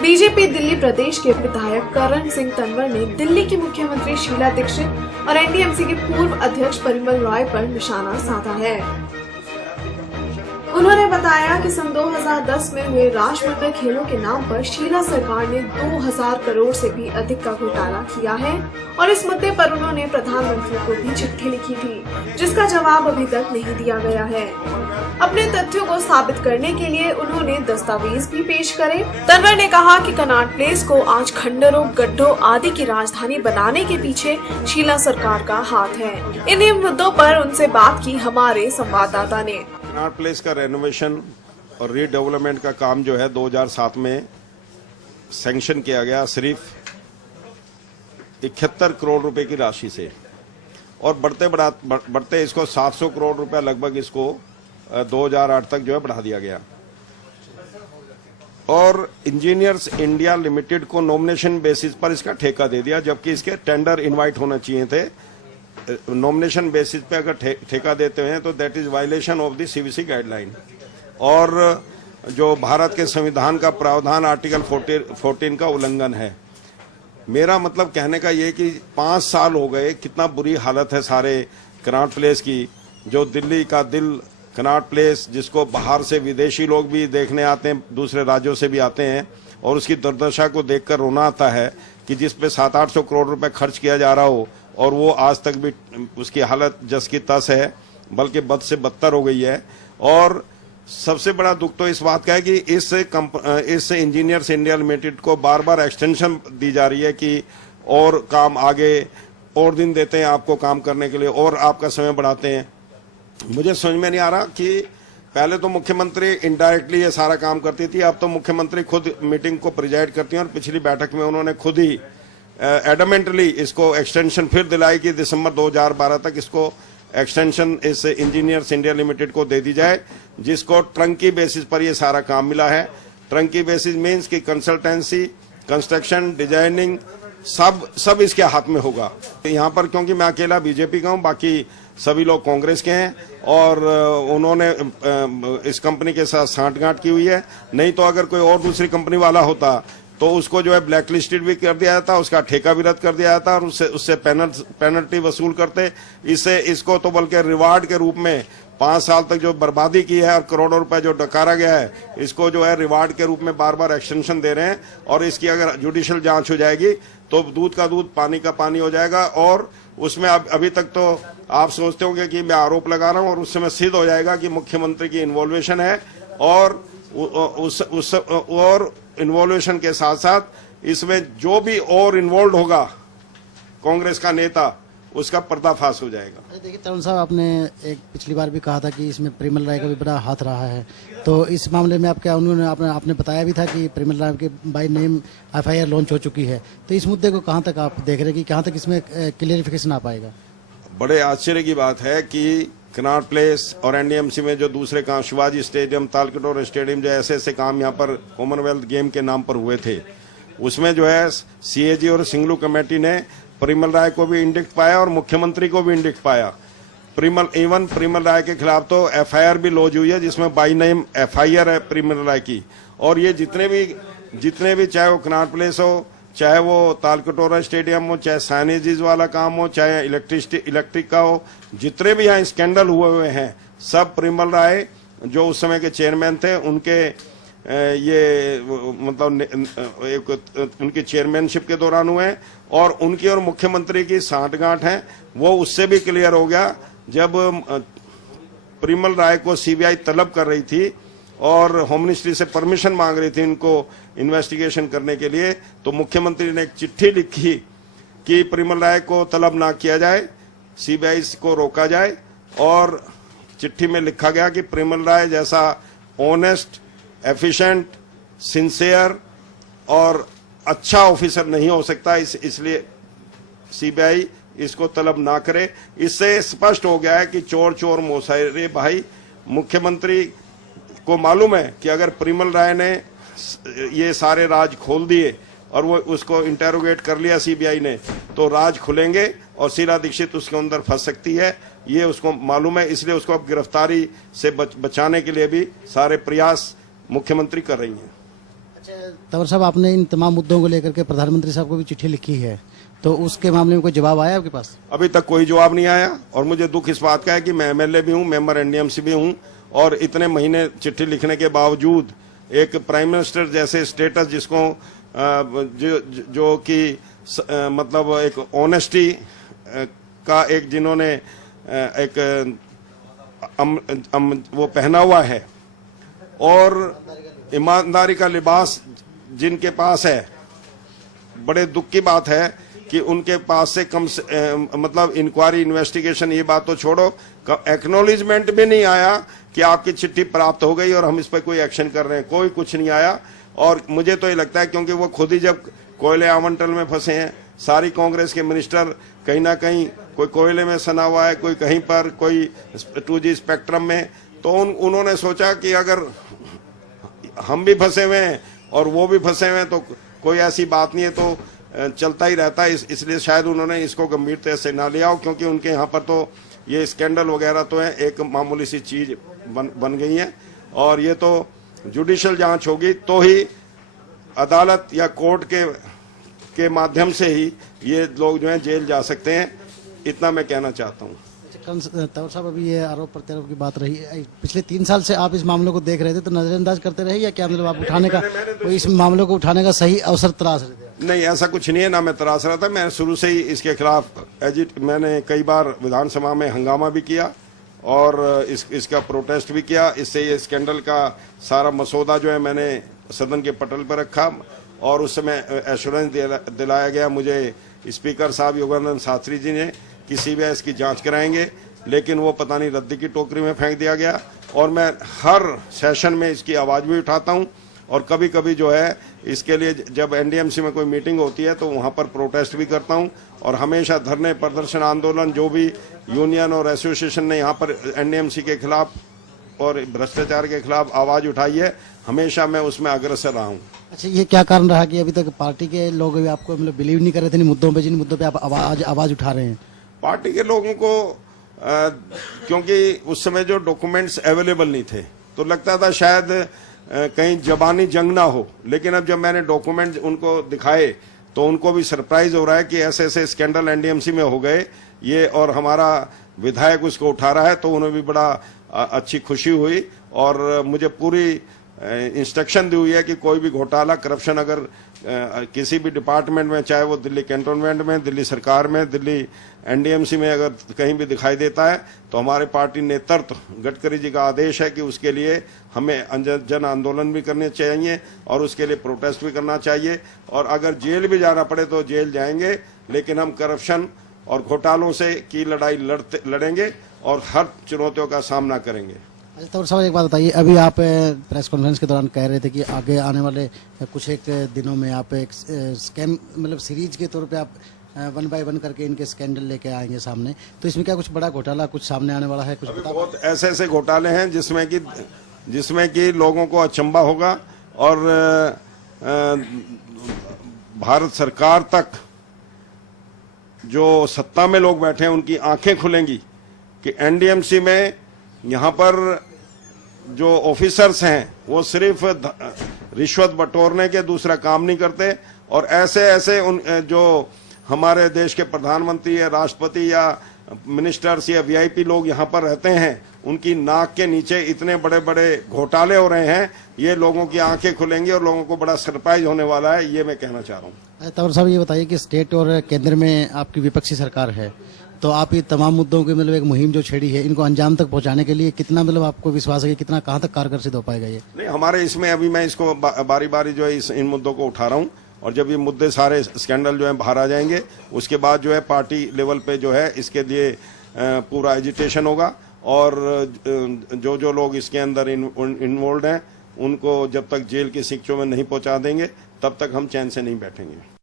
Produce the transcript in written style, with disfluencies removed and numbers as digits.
BJP Delhi प्रदेश के विधायक करण सिंह तंवर ने दिल्ली की मुख्यमंत्री शीला दीक्षित और एनडीएमसी के पूर्व अध्यक्ष परिमल रॉय पर निशाना साधा है। उन्होंने बताया कि सन 2010 में हुए राष्ट्रमंडल खेलों के नाम पर शीला सरकार ने 2000 करोड़ से भी अधिक का घोटाला किया है और इस मुद्दे पर उन्होंने प्रधानमंत्री को भी चिट्ठी लिखी थी, जिसका जवाब अभी तक नहीं दिया गया है। अपने तथ्यों को साबित करने के लिए उन्होंने दस्तावेज भी पेश करे। तंवर ने कहा कि कनॉट प्लेस को आज खंडरों, गड्ढों आदि की राजधानी बनाने के पीछे शीला सरकार का हाथ है। इन्हीं मुद्दों पर उनसे बात की हमारे संवाददाता ने। कनॉट प्लेस का रेनोवेशन और रीडेवलपमेंट का काम जो है 2007 में सैंक्शन किया गया सिर्फ 71 करोड़ रुपए की राशि से, और बढ़ते इसको 700 करोड़ रुपए लगभग इसको 2008 तक जो है बढ़ा दिया गया। और इंजीनियर्स इंडिया लिमिटेड को नॉमिनेशन बेसिस पर इसका ठेका दे दिया, जबकि इसके टेंडर इनवाइट होने चाहिए थे। नॉमिनेशन बेसिस पे अगर ठेका देते हैं तो that is violation of the CVC guideline, और जो भारत के संविधान का प्रावधान आर्टिकल 14 का उल्लंघन है। मेरा मतलब कहने का ये कि 5 साल हो गए, कितना बुरी हालत है सारे कनॉट प्लेस की। जो दिल्ली का दिल कनॉट प्लेस, जिसको बाहर से विदेशी लोग भी देखने आते हैं, दूसरे राज्यों से भी आते हैं, और उसकी दुर्दशा को देखकर रोना आता है कि जिस पे 700-800 करोड़ रुपए खर्च किया जा रहा हो और वो आज तक भी उसकी हालत जस की तस है, बल्कि बद से बदतर हो गई है। और सबसे बड़ा दुख तो इस बात का है कि इस इंजीनियर्स इंडिया लिमिटेड को बार बार एक्सटेंशन दी जा रही है कि और काम आगे और दिन देते हैं आपको काम करने के लिए, और आपका समय बढ़ाते हैं। मुझे समझ में नहीं आ रहा कि पहले तो मुख्यमंत्री इनडायरेक्टली ये सारा काम करती थी, अब तो मुख्यमंत्री खुद मीटिंग को प्रिजाइड करती हैं, और पिछली बैठक में उन्होंने खुद ही एडमेंटली इसको एक्सटेंशन फिर दिलाई कि दिसंबर 2012 तक इसको एक्सटेंशन इस इंजीनियर्स इंडिया लिमिटेड को दे दी जाए, जिसको ट्रंकी बेसिस पर ये सारा काम मिला है। ट्रंकी बेसिस मीन्स कि कंसल्टेंसी, कंस्ट्रक्शन, डिजाइनिंग सब इसके हाथ में होगा। यहाँ पर क्योंकि मैं अकेला बीजेपी का हूँ, बाकी सभी लोग कांग्रेस के हैं, और उन्होंने इस कंपनी के साथ सांठगांठ की हुई है। नहीं तो अगर कोई और दूसरी कंपनी वाला होता तो उसको जो है ब्लैक लिस्टेड भी कर दिया जाता, उसका ठेका भी रद्द कर दिया जाता, और उससे पेनल्टी वसूल करते। इसको तो बल्कि रिवार्ड के रूप में 5 साल तक जो बर्बादी की है और करोड़ों रुपए जो डकारा गया है, इसको जो है रिवार्ड के रूप में बार बार एक्सटेंशन दे रहे हैं। और इसकी अगर जुडिशियल जांच हो जाएगी तो दूध का दूध, पानी का पानी हो जाएगा। और उसमें अभी तक तो आप सोचते होंगे कि मैं आरोप लगा रहा हूं, और उस समय सिद्ध हो जाएगा कि मुख्यमंत्री की इन्वॉल्वेशन है, और और इन्वॉल्वेशन के साथ साथ इसमें जो भी और इन्वॉल्व होगा कांग्रेस का नेता, उसका पर्दाफाश हो जाएगा। देखिए तरुण साहब, आपने एक पिछली बार भी कहा था कि इसमें परिमल राय का भी बड़ा हाथ रहा है, तो इस मामले में आपने बताया भी था कि परिमल राय के बाय नेम एफआईआर लॉन्च हो चुकी है, तो इस मुद्दे को कहां तक आप देख रहे हैं कि कहां तक इसमें क्लियरिफिकेशन आ पाएगा? बड़े आश्चर्य की बात है कि कनॉट प्लेस और एनडीएमसी में जो दूसरे काम, शिवाजी स्टेडियम, तालकटोरा स्टेडियम, जो ऐसे काम यहाँ पर कॉमनवेल्थ गेम के नाम पर हुए थे, उसमें जो है सीएजी और सिंगलू कमेटी ने परिमल राय को भी इंडिक्ट पाया और मुख्यमंत्री को भी इंडिक्ट पाया। परिमल राय के खिलाफ तो एफआईआर भी लॉन्च हुई है, जिसमें बाई नेम एफआईआर है परिमल राय की। और ये जितने भी चाहे वो कनॉट प्लेस हो, चाहे वो तालकटोरा स्टेडियम हो, चाहे साइनेजीज वाला काम हो, चाहे इलेक्ट्रिक का हो, जितने भी यहाँ स्कैंडल हुए हैं, सब परिमल राय जो उस समय के चेयरमैन थे, उनके ये मतलब उनकी चेयरमैनशिप के दौरान हुए हैं। और उनकी और मुख्यमंत्री की सांठगांठ है, वो उससे भी क्लियर हो गया जब परिमल राय को सीबीआई तलब कर रही थी और होम मिनिस्ट्री से परमिशन मांग रही थी इनको इन्वेस्टिगेशन करने के लिए, तो मुख्यमंत्री ने एक चिट्ठी लिखी कि परिमल राय को तलब ना किया जाए, सीबीआई को रोका जाए। और चिट्ठी में लिखा गया कि परिमल राय जैसा ऑनेस्ट, एफिशिएंट, सिंसियर और अच्छा ऑफिसर नहीं हो सकता, इसलिए सीबीआई इसको तलब ना करे। इससे स्पष्ट हो गया है कि चोर चोर मोसारे भाई। मुख्यमंत्री को मालूम है कि अगर परिमल राय ने ये सारे राज खोल दिए और वो उसको इंटेरोगेट कर लिया सीबीआई ने, तो राज खुलेंगे और शीला दीक्षित उसके अंदर फंस सकती है। ये उसको मालूम है, इसलिए उसको अब गिरफ्तारी से बचाने के लिए भी सारे प्रयास मुख्यमंत्री कर रही हैं। अच्छा तंवर साहब, आपने इन तमाम मुद्दों को लेकर के प्रधानमंत्री साहब को भी चिट्ठी लिखी है, तो उसके मामले में कोई जवाब आया आपके पास? अभी तक कोई जवाब नहीं आया और मुझे दुख इस बात का है कि मैं एमएलए भी हूं, मेंबर एनडीएमसी भी हूं, और इतने महीने चिट्ठी लिखने के बावजूद एक प्राइम मिनिस्टर जैसे स्टेटस जिसको जो कि मतलब एक ऑनेस्टी का एक जिन्होंने एक वो पहना हुआ है और ईमानदारी का लिबास जिनके पास है, बड़े दुख की बात है कि उनके पास से कम से मतलब इंक्वायरी इन्वेस्टिगेशन ये बात तो छोड़ो, एक्नॉलेजमेंट भी नहीं आया कि आपकी चिट्ठी प्राप्त हो गई और हम इस पर कोई एक्शन कर रहे हैं, कोई कुछ नहीं आया। और मुझे तो ये लगता है क्योंकि वो खुद ही जब कोयले आवंटन में फंसे हैं, सारी कांग्रेस के मिनिस्टर कहीं ना कहीं, कोई कोयले में सना हुआ है, कोई कहीं पर, कोई 2G स्पेक्ट्रम में, तो उन्होंने सोचा कि अगर हम भी फंसे हुए हैं और वो भी फंसे हुए हैं तो कोई ऐसी बात नहीं है, तो चलता ही रहता है। इसलिए शायद उन्होंने इसको गंभीरता से ना लिया हो, क्योंकि उनके यहाँ पर तो ये स्कैंडल वगैरह तो है, एक मामूली सी चीज बन गई है। और ये तो जुडिशियल जांच होगी तो ही अदालत या कोर्ट के माध्यम से ही ये लोग जो है जेल जा सकते हैं, इतना मैं कहना चाहता हूँ। तंवर साहब, अभी ये आरोप प्रत्यारोप की बात रही, पिछले 3 साल से आप इस मामले को देख रहे थे, तो नजरअंदाज करते रहे या क्या मतलब आप उठाने का इस मामले को उठाने का सही अवसर तलाश रहे थे? नहीं, ऐसा कुछ नहीं है, ना मैं तराश रहा था। मैं शुरू से ही इसके खिलाफ मैंने कई बार विधानसभा में हंगामा भी किया और इसका प्रोटेस्ट भी किया। इससे ये स्कैंडल का सारा मसौदा जो है मैंने सदन के पटल पर रखा और उस समय एश्योरेंस दिलाया गया मुझे स्पीकर साहब योगानंद शास्त्री जी ने कि सीबीआई इसकी जांच कराएंगे, लेकिन वो पता नहीं रद्दी की टोकरी में फेंक दिया गया। और मैं हर सेशन में इसकी आवाज भी उठाता हूं और कभी कभी जो है इसके लिए जब एनडीएमसी में कोई मीटिंग होती है तो वहां पर प्रोटेस्ट भी करता हूं और हमेशा धरने, प्रदर्शन, आंदोलन जो भी यूनियन और एसोसिएशन ने यहाँ पर एनडीएमसी के खिलाफ और भ्रष्टाचार के खिलाफ आवाज उठाई है, हमेशा मैं उसमें अग्रसर रहा हूँ। अच्छा, ये क्या कारण रहा कि अभी तक पार्टी के लोग भी आपको मतलब बिलीव नहीं कर रहे थे इन मुद्दों पे, जिन मुद्दों पे आप आवाज उठा रहे हैं? पार्टी के लोगों को क्योंकि उस समय जो डॉक्यूमेंट्स अवेलेबल नहीं थे तो लगता था शायद कहीं जबानी जंग ना हो, लेकिन अब जब मैंने डॉक्यूमेंट उनको दिखाए तो उनको भी सरप्राइज हो रहा है कि ऐसे ऐसे स्कैंडल एनडीएमसी में हो गए ये, और हमारा विधायक उसको उठा रहा है, तो उन्हें भी बड़ा अच्छी खुशी हुई। और मुझे पूरी इंस्ट्रक्शन दी हुई है कि कोई भी घोटाला, करप्शन अगर किसी भी डिपार्टमेंट में, चाहे वो दिल्ली कैंटोनमेंट में, दिल्ली सरकार में, दिल्ली एनडीएमसी में अगर कहीं भी दिखाई देता है तो हमारे पार्टी नेतृत्व गडकरी जी का आदेश है कि उसके लिए हमें जन आंदोलन भी करने चाहिए और उसके लिए प्रोटेस्ट भी करना चाहिए, और अगर जेल भी जाना पड़े तो जेल जाएंगे, लेकिन हम करप्शन और घोटालों से की लड़ाई लड़ेंगे और हर चुनौतियों का सामना करेंगे। अच्छा तंवर साहब, एक बात बताइए, अभी आप प्रेस कॉन्फ्रेंस के दौरान कह रहे थे कि आगे आने वाले कुछ एक दिनों में आप एक स्कैम मतलब सीरीज के तौर पे आप 1 बाय 1 करके इनके स्कैंडल लेके आएंगे सामने, तो इसमें क्या कुछ बड़ा घोटाला कुछ सामने आने वाला है? कुछ बहुत ऐसे ऐसे घोटाले हैं जिसमें कि लोगों को अचंभा होगा और भारत सरकार तक जो सत्ता में लोग बैठे हैं उनकी आंखें खुलेंगी कि एनडीएमसी में यहाँ पर जो ऑफिसर्स हैं वो सिर्फ रिश्वत बटोरने के दूसरा काम नहीं करते, और ऐसे ऐसे जो हमारे देश के प्रधानमंत्री या राष्ट्रपति या मिनिस्टर्स या वीआईपी लोग यहाँ पर रहते हैं, उनकी नाक के नीचे इतने बड़े बड़े घोटाले हो रहे हैं, ये लोगों की आंखें खुलेंगी और लोगों को बड़ा सरप्राइज होने वाला है, ये मैं कहना चाह रहा हूँ। तंवर साहब, ये बताइए कि स्टेट और केंद्र में आपकी विपक्षी सरकार है, तो आप ये तमाम मुद्दों की मतलब एक मुहिम जो छेड़ी है, इनको अंजाम तक पहुंचाने के लिए कितना मतलब आपको विश्वास है कि कितना कहां तक कारगर सिद्ध हो पाएगा? ये नहीं, हमारे इसमें अभी मैं इसको बारी बारी जो है इन मुद्दों को उठा रहा हूं, और जब ये मुद्दे सारे स्कैंडल जो है बाहर आ जाएंगे उसके बाद जो है पार्टी लेवल पे जो है इसके लिए पूरा एजिटेशन होगा, और जो लोग इसके अंदर इन्वॉल्व हैं उनको जब तक जेल की शिक्षों में नहीं पहुंचा देंगे तब तक हम चैन से नहीं बैठेंगे।